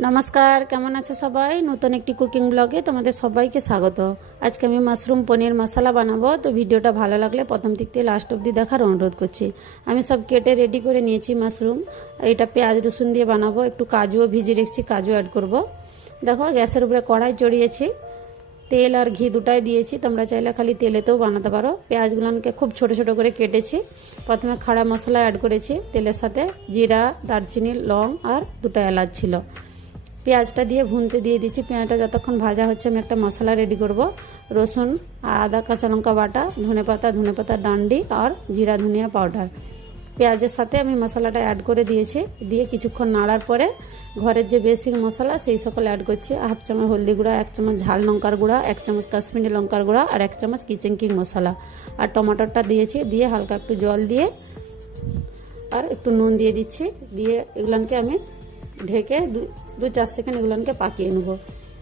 नमस्कार केमन आछो सबाई नतून एकटी कुकिंग ब्लगे तोमादेर सबाइके स्वागत। आज के आमी माशरूम पनीर मसाला बानाबो। तो भिडियोटा भालो लागले प्रथम थेके लास्ट अब्दि देखार अनुरोध करछि। आमी सब केटे रेडी करे नियेछि माशरूम। एटा पेঁয়াজ रसुन दिये बानाबो। एकटु काजुओ भिजिয়ে रेखेछि, काजू ऐड करब। देखो गैसेर उपरे कड़ाई चढ़िয়েছি, तेल और घी दुटाई दिएছি। তোমরা চাইলে খালি তেলেতেও বানাতে পারো। পেঁয়াজগুলোকে খুব ছোট ছোট করে কেটেছি। প্রথমে খাড়া মশলা অ্যাড করেছি, তেলের সাথে জিরা, দারচিনি, লং আর দুটো এলাচ ছিল। পেঁয়াজটা দিয়ে ভুনতে দিয়ে দিচ্ছি। পেঁয়াজটা যতক্ষণ ভাজা হচ্ছে আমি একটা মশলা রেডি করব। রসুন, আদা, কাঁচা লঙ্কা বাটা, ধনেপাতা ডান্ডি আর জিরা ধনিয়া পাউডার পেঁয়াজের সাথে আমি মশলাটা অ্যাড করে দিয়েছি। দিয়ে কিছুক্ষণ নাড়ার পরে ঘরের যে বেসিক মশলা সেই সকল অ্যাড করছি। হাফ চামচ হলদি গুঁড়া, 1 চামচ ঝাল লঙ্কার গুঁড়া, 1 চামচ কাশ্মীরি লঙ্কার গুঁড়া আর 1 চামচ কিচেন কিং মশলা আর টমেটোটা দিয়েছি। দিয়ে হালকা একটু জল দিয়ে আর একটু নুন দিয়ে দিচ্ছি। দিয়ে এগুলোকে আমি ঢেকে 2-4 সেকেন্ড এগুলোকে পাকিয়ে নেব।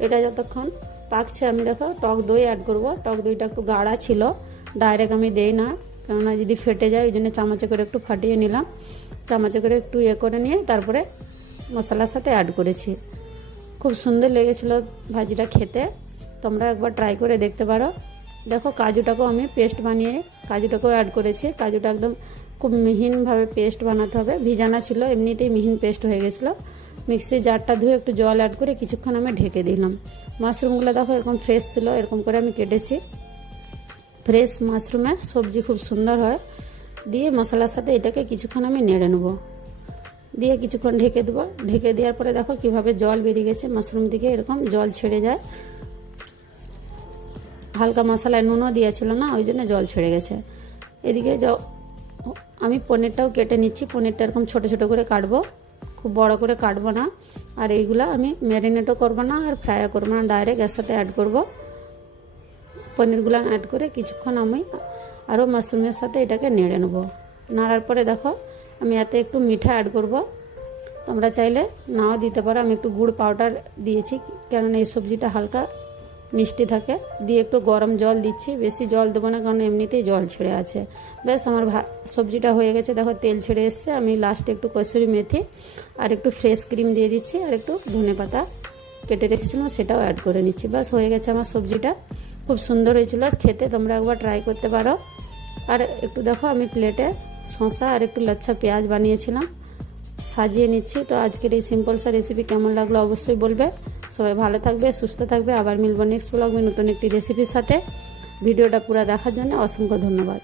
এটা যতক্ষণ পাকছে আমি দেখো টক দই অ্যাড করব। টক দইটা একটু গাঢ়া ছিল, ডাইরেক্ট আমি দেই না, কেননা যদি ফেটে যায় ওই জন্য চামচে করে একটু ফাটিয়ে নিলাম। চামচে করে একটু করে নিয়ে তারপরে মশলার সাথে অ্যাড করেছি। খুব সুন্দর লেগেছিল ভাজিটা খেতে, তোমরা একবার ট্রাই করে দেখতে পারো। দেখো কাজুটাকেও আমি পেস্ট বানিয়ে কাজুটাকেও অ্যাড করেছি। কাজুটা একদম খুব মিহিনভাবে পেস্ট বানাতে হবে, ভিজানো ছিল, এমনিতেই মিহিন পেস্ট হয়ে গেছিলো। মিক্সির জারটা ধুয়ে একটু জল অ্যাড করে কিছুক্ষণ আমি ঢেকে দিলাম। মাশরুমগুলো দেখো এরকম ফ্রেশ ছিল, এরকম করে আমি কেটেছি। ফ্রেশ মাশরুমের সবজি খুব সুন্দর হয়। দিয়ে মশলার সাথে এটাকে কিছুক্ষণ আমি নেড়ে নেব। দিয়ে কিছুক্ষণ ঢেকে দেবো। ঢেকে দেওয়ার পরে দেখো কিভাবে জল বেরিয়ে গেছে মাশরুম থেকে, এরকম জল ছেড়ে যায়। হালকা মশলায় নুনও দিয়েছিল না, ওই জন্য জল ছেড়ে গেছে। এদিকে আমি পনিরটাও কেটে নিচ্ছি। পনিরটা এরকম ছোট ছোট করে কাটবো, খুব বড় করে কাটবো না। আর এইগুলা আমি ম্যারিনেটও করবো না আর ফ্রাইও করবো না, ডাইরেক্ট এর সাথে অ্যাড করবো। পনিরগুলো অ্যাড করে কিছুক্ষণ আমি আরও মাশরুমের সাথে এটাকে নেড়ে নেবো। নাড়ার পরে দেখো আমি এতে একটু মিঠা অ্যাড করব। তোমরা চাইলে নাও দিতে পারো। আমি একটু গুড় পাউডার দিয়েছি, কেননা এই সবজিটা হালকা মিষ্টি থাকে। দিয়ে একটু গরম জল দিচ্ছি, বেশি জল দেবো না কারণ এমনিতেই জল ছেড়ে আছে। বেশ আমার সবজিটা হয়ে গেছে, দেখো তেল ছেড়ে এসছে। আমি লাস্টে একটু কসুরি মেথি আর একটু ফ্রেশ ক্রিম দিয়ে দিচ্ছি আর একটু ধনেপাতা কেটে রেখেছিলাম সেটাও অ্যাড করে নিচ্ছি। বাস হয়ে গেছে আমার সবজিটা। খুব সুন্দর হয়েছিল খেতে, তোমরা একবার ট্রাই করতে পারো। আর একটু দেখো আমি প্লেটে শসা আর একটু লাচ্ছা পেঁয়াজ বানিয়েছিলাম, সাজিয়ে নিচ্ছি। তো আজকের এই সিম্পল সা রেসিপি কেমন লাগলো অবশ্যই বলবে। সবাই ভালো থাকবে, সুস্থ থাকবে। আবার মিলবো নেক্সট ব্লগে নতুন একটি রেসিপির সাথে। ভিডিওটা পুরো দেখার জন্য অসংখ্য ধন্যবাদ।